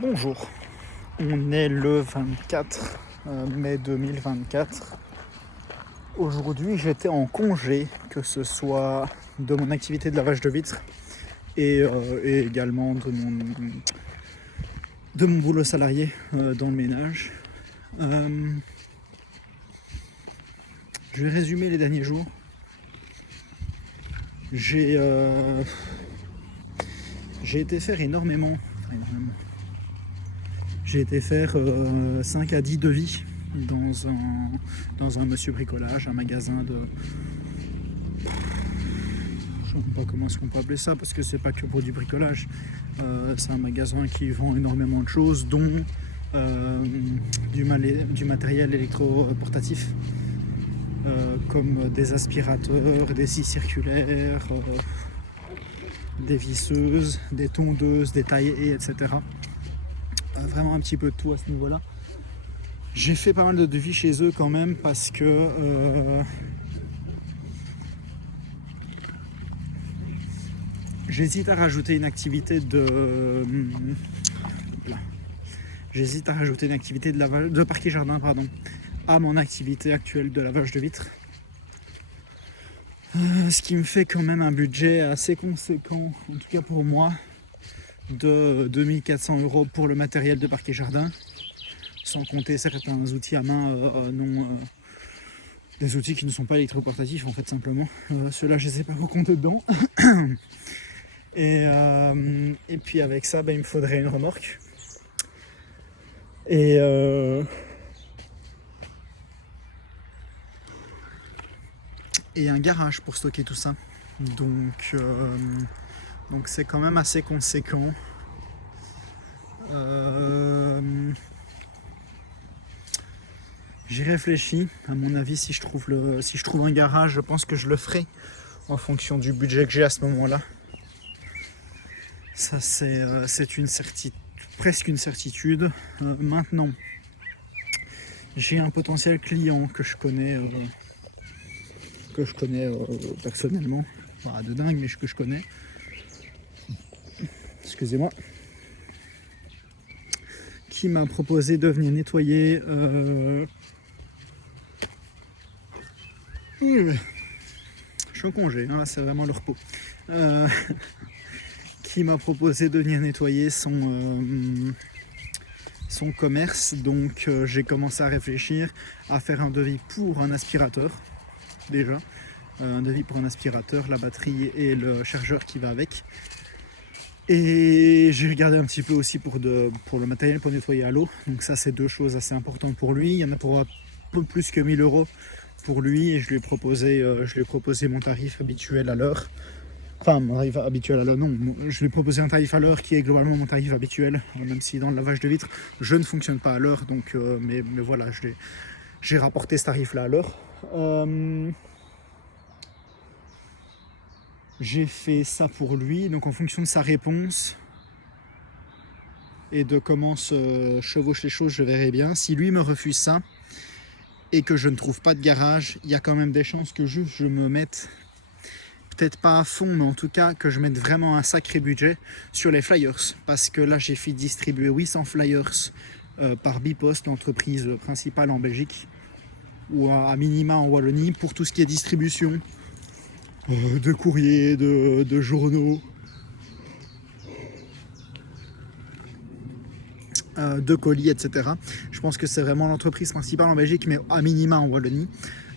Bonjour, on est le 24 mai 2024. Aujourd'hui j'étais en congé, que ce soit de mon activité de lavage de vitres et également de mon boulot salarié dans le ménage. Je vais résumer les derniers jours. J'ai été faire énormément. J'ai été faire 5 à 10 devis dans un monsieur bricolage, un magasin de... Je ne sais pas comment est-ce qu'on peut appeler ça, parce que c'est pas que pour du bricolage. C'est un magasin qui vend énormément de choses, dont du matériel électroportatif, comme des aspirateurs, des scies circulaires, des visseuses, des tondeuses, des taillées, etc. Vraiment un petit peu de tout à ce niveau-là. J'ai fait pas mal de devis chez eux quand même parce que j'hésite à rajouter une activité de lavage, de parquet jardin, à mon activité actuelle de lavage de vitres. Ce qui me fait quand même un budget assez conséquent, en tout cas pour moi, de 2400 € pour le matériel de parquet jardin, sans compter certains outils à main, des outils qui ne sont pas électroportatifs en fait simplement. Ceux-là je ne les ai pas comptés dedans. Et puis avec ça, il me faudrait une remorque. Et un garage pour stocker tout ça. Donc c'est quand même assez conséquent. J'y réfléchis. À mon avis, si je trouve un garage, je pense que je le ferai en fonction du budget que j'ai à ce moment-là. Ça, c'est presque une certitude. Maintenant, j'ai un potentiel client que je connais personnellement. Pas de dingue, mais que je connais. Excusez-moi. Qui m'a proposé de venir nettoyer je suis en congé, hein, c'est vraiment le repos. Qui m'a proposé de venir nettoyer son commerce. Donc j'ai commencé à réfléchir à faire un devis pour un aspirateur déjà. Un devis pour un aspirateur, la batterie et le chargeur qui va avec. Et j'ai regardé un petit peu aussi pour le matériel pour nettoyer à l'eau. Donc ça, c'est deux choses assez importantes pour lui. Il y en a pour un peu plus que 1000 € pour lui. Et je lui ai proposé mon tarif habituel à l'heure. Enfin, mon tarif habituel à l'heure, non. Je lui ai proposé un tarif à l'heure qui est globalement mon tarif habituel. Même si dans le lavage de vitres, je ne fonctionne pas à l'heure. Donc, mais voilà, j'ai rapporté ce tarif-là à l'heure. J'ai fait ça pour lui, donc en fonction de sa réponse et de comment se chevauchent les choses, je verrai bien. Si lui me refuse ça et que je ne trouve pas de garage, il y a quand même des chances que juste je me mette, peut-être pas à fond, mais en tout cas que je mette vraiment un sacré budget sur les flyers. Parce que là, j'ai fait distribuer 800 flyers par Bipost, l'entreprise principale en Belgique, ou à minima en Wallonie, pour tout ce qui est distribution. De courriers, de journaux, de colis, etc. Je pense que c'est vraiment l'entreprise principale en Belgique, mais à minima en Wallonie.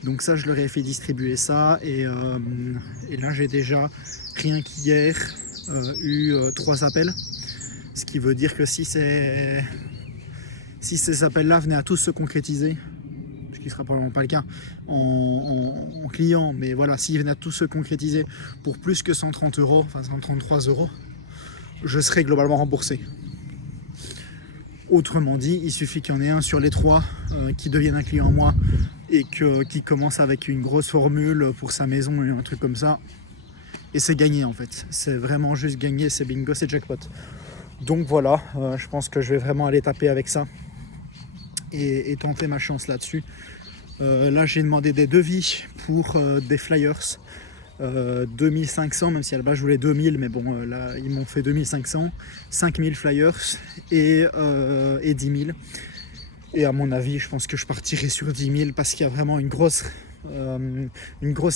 Donc ça, je leur ai fait distribuer ça. Et là, j'ai déjà, rien qu'hier, eu 3 appels. Ce qui veut dire que si ces appels-là venaient à tous se concrétiser, ce qui ne sera probablement pas le cas en client, mais voilà, s'ils venaient à tous se concrétiser pour plus que 130 €, enfin 133 €, je serais globalement remboursé. Autrement dit, il suffit qu'il y en ait un sur les 3 qui devienne un client en moi et qui commence avec une grosse formule pour sa maison et un truc comme ça, et c'est gagné en fait. C'est vraiment juste gagné, c'est bingo, c'est jackpot. Donc voilà, je pense que je vais vraiment aller taper avec ça et tenter ma chance là-dessus. Là, j'ai demandé des devis pour des flyers 2500, même si à la base je voulais 2000, mais bon, là ils m'ont fait 2500, 5000 flyers et 10 000. Et à mon avis, je pense que je partirai sur 10 000 parce qu'il y a vraiment une grosse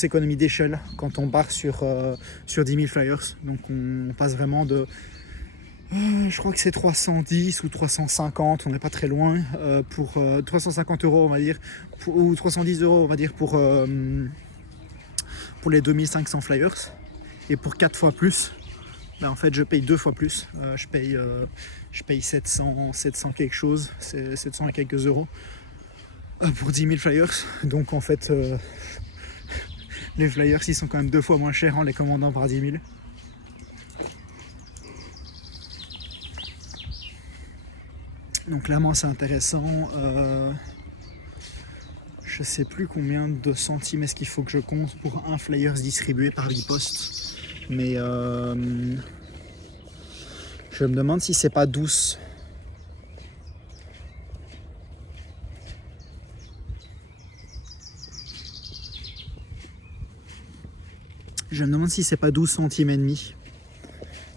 économie d'échelle quand on part sur 10 000 flyers. Donc on passe vraiment de, je crois que c'est 310 ou 350, on n'est pas très loin, pour 350 euros on va dire, ou 310 euros on va dire pour les 2500 flyers. Et pour 4 fois plus, ben en fait je paye 2 fois plus, je paye 700 quelque chose, 700 et quelques euros pour 10 000 flyers. Donc en fait les flyers ils sont quand même 2 fois moins chers en les commandant par 10 000. Donc clairement c'est intéressant. Je sais plus combien de centimes est-ce qu'il faut que je compte pour un flyers distribué par Bipost, mais je me demande si c'est pas 12. Je me demande si c'est pas 12 centimes et demi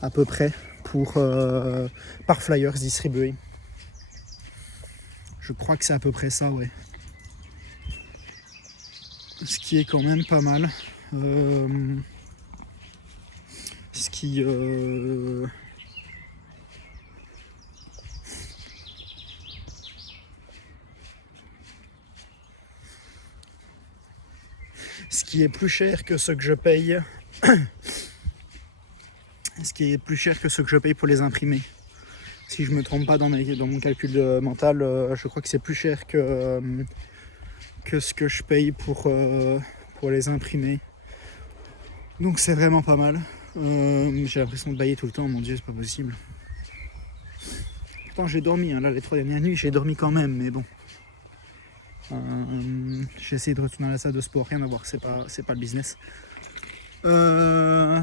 à peu près pour par flyers distribué. Je crois que c'est à peu près ça, ouais. Ce qui est quand même pas mal. Ce qui est plus cher que ce que je paye. Ce qui est plus cher que ce que je paye pour les imprimer. Si je me trompe pas dans mon calcul mental, je crois que c'est plus cher que ce que je paye pour les imprimer. Donc c'est vraiment pas mal. J'ai l'impression de bailler tout le temps, mon dieu, c'est pas possible. Pourtant j'ai dormi, hein, là les 3 dernières nuits j'ai dormi quand même, mais bon. J'ai essayé de retourner à la salle de sport, rien à voir, c'est pas le business. Ouais,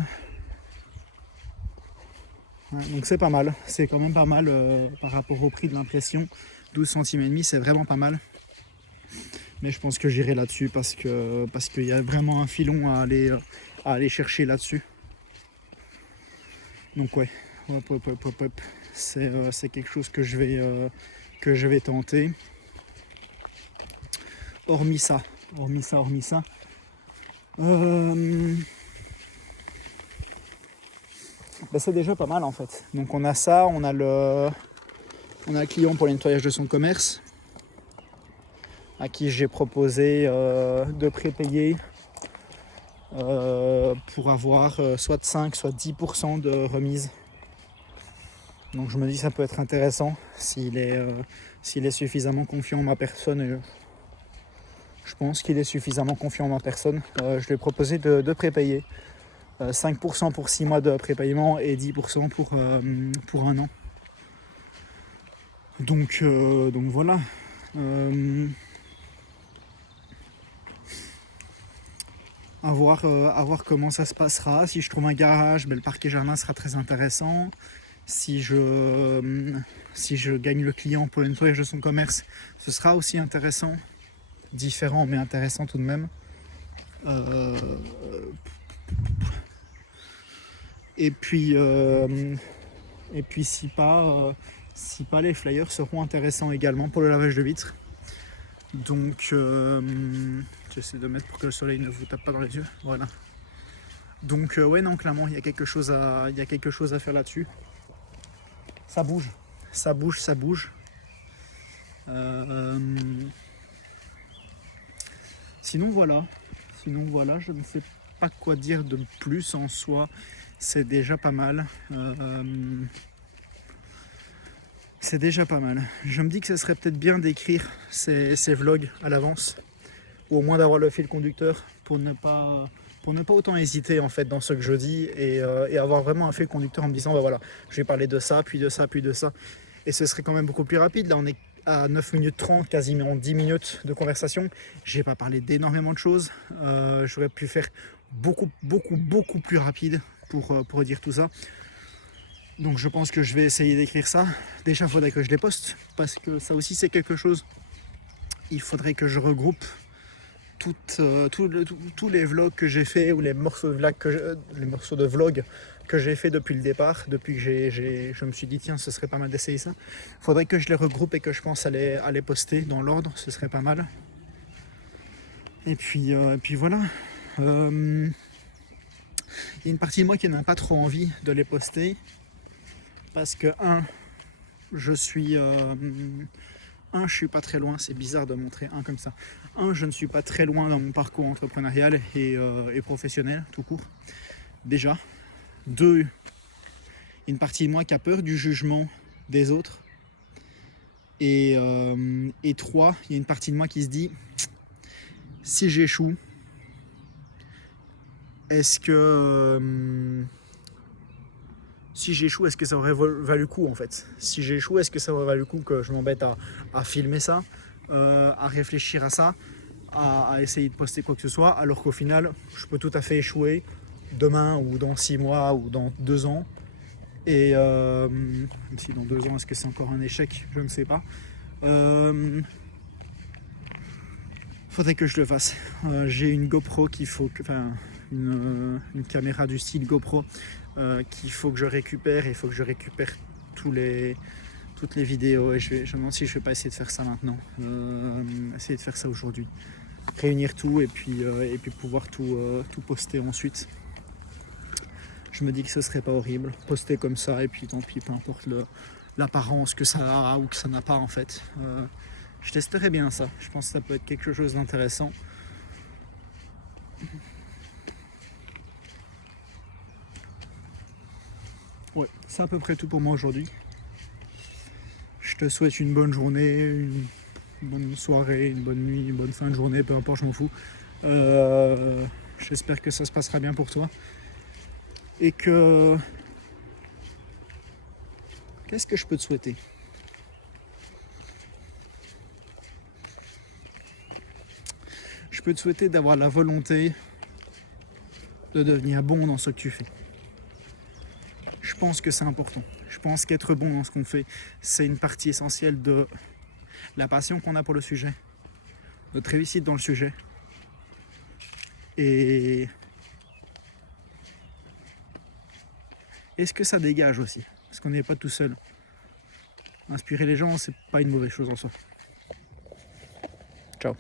donc c'est pas mal, c'est quand même pas mal par rapport au prix de l'impression. 12 centimes et demi, c'est vraiment pas mal. Mais je pense que j'irai là-dessus parce qu'il y a vraiment un filon à aller chercher là-dessus. Donc ouais, c'est quelque chose que je vais tenter. Hormis ça. Ben c'est déjà pas mal en fait. Donc on a ça, on a le client pour le nettoyage de son commerce, à qui j'ai proposé de prépayer pour avoir soit 5 soit 10% de remise. Donc je me dis que ça peut être intéressant s'il est suffisamment confiant en ma personne. Je pense qu'il est suffisamment confiant en ma personne. Je lui ai proposé de prépayer 5% pour 6 mois de prépaiement et 10% pour un an. Donc voilà. À voir comment ça se passera. Si je trouve un garage, le parquet jardin sera très intéressant. Si je gagne le client pour le nettoyage de son commerce, ce sera aussi intéressant. Différent mais intéressant tout de même. Et puis si pas les flyers seront intéressants également pour le lavage de vitres. Donc j'essaie de mettre pour que le soleil ne vous tape pas dans les yeux. Voilà. Donc ouais, non, clairement il y a quelque chose à faire là-dessus. Ça bouge. Sinon voilà, je ne sais pas quoi dire de plus en soi. C'est déjà pas mal. C'est déjà pas mal. Je me dis que ce serait peut-être bien d'écrire ces vlogs à l'avance, ou au moins d'avoir le fil conducteur pour ne pas autant hésiter en fait dans ce que je dis et avoir vraiment un fil conducteur en me disant bah voilà, je vais parler de ça, puis de ça, puis de ça. Et ce serait quand même beaucoup plus rapide. Là on est à 9 minutes 30, quasiment 10 minutes de conversation. J'ai pas parlé d'énormément de choses. J'aurais pu faire beaucoup plus rapide pour dire tout ça. Donc je pense que je vais essayer d'écrire ça. Déjà il faudrait que je les poste, parce que ça aussi c'est quelque chose. Il faudrait que je regroupe tous les vlogs que j'ai fait ou les morceaux de vlog que j'ai fait depuis le départ, depuis que je me suis dit tiens ce serait pas mal d'essayer ça. Faudrait que je les regroupe et que je pense à les poster dans l'ordre, ce serait pas mal. Et puis voilà. Il y a une partie de moi qui n'a pas trop envie de les poster parce que je suis pas très loin, c'est bizarre de montrer un comme ça. Je ne suis pas très loin dans mon parcours entrepreneurial et professionnel tout court. Déjà. 2, une partie de moi qui a peur du jugement des autres. Et 3, il y a une partie de moi qui se dit si j'échoue, est-ce que ça aurait valu le coup en fait? Si j'échoue, est-ce que ça aurait valu le coup que je m'embête à filmer ça, à réfléchir à ça, à essayer de poster quoi que ce soit, alors qu'au final, je peux tout à fait échouer demain ou dans 6 mois ou dans 2 ans. Et si dans 2 ans, est-ce que c'est encore un échec? Je ne sais pas. Faudrait que je le fasse. J'ai une GoPro une caméra du style GoPro qu'il faut que je récupère. Il faut que je récupère toutes les vidéos. Et je me demande si je ne vais pas essayer de faire ça maintenant. Essayer de faire ça aujourd'hui. Réunir tout et puis pouvoir tout poster ensuite. Je me dis que ce serait pas horrible, poster comme ça et puis tant pis, peu importe l'apparence que ça a ou que ça n'a pas en fait. Je testerai bien ça, je pense que ça peut être quelque chose d'intéressant. Ouais, c'est à peu près tout pour moi aujourd'hui. Je te souhaite une bonne journée, une bonne soirée, une bonne nuit, une bonne fin de journée, peu importe, je m'en fous. J'espère que ça se passera bien pour toi. Et que... Qu'est-ce que je peux te souhaiter? Je peux te souhaiter d'avoir la volonté de devenir bon dans ce que tu fais. Je pense que c'est important. Je pense qu'être bon dans ce qu'on fait, c'est une partie essentielle de la passion qu'on a pour le sujet, notre réussite dans le sujet. Et ce que ça dégage aussi, parce qu'on n'est pas tout seul. Inspirer les gens, c'est pas une mauvaise chose en soi. Ciao.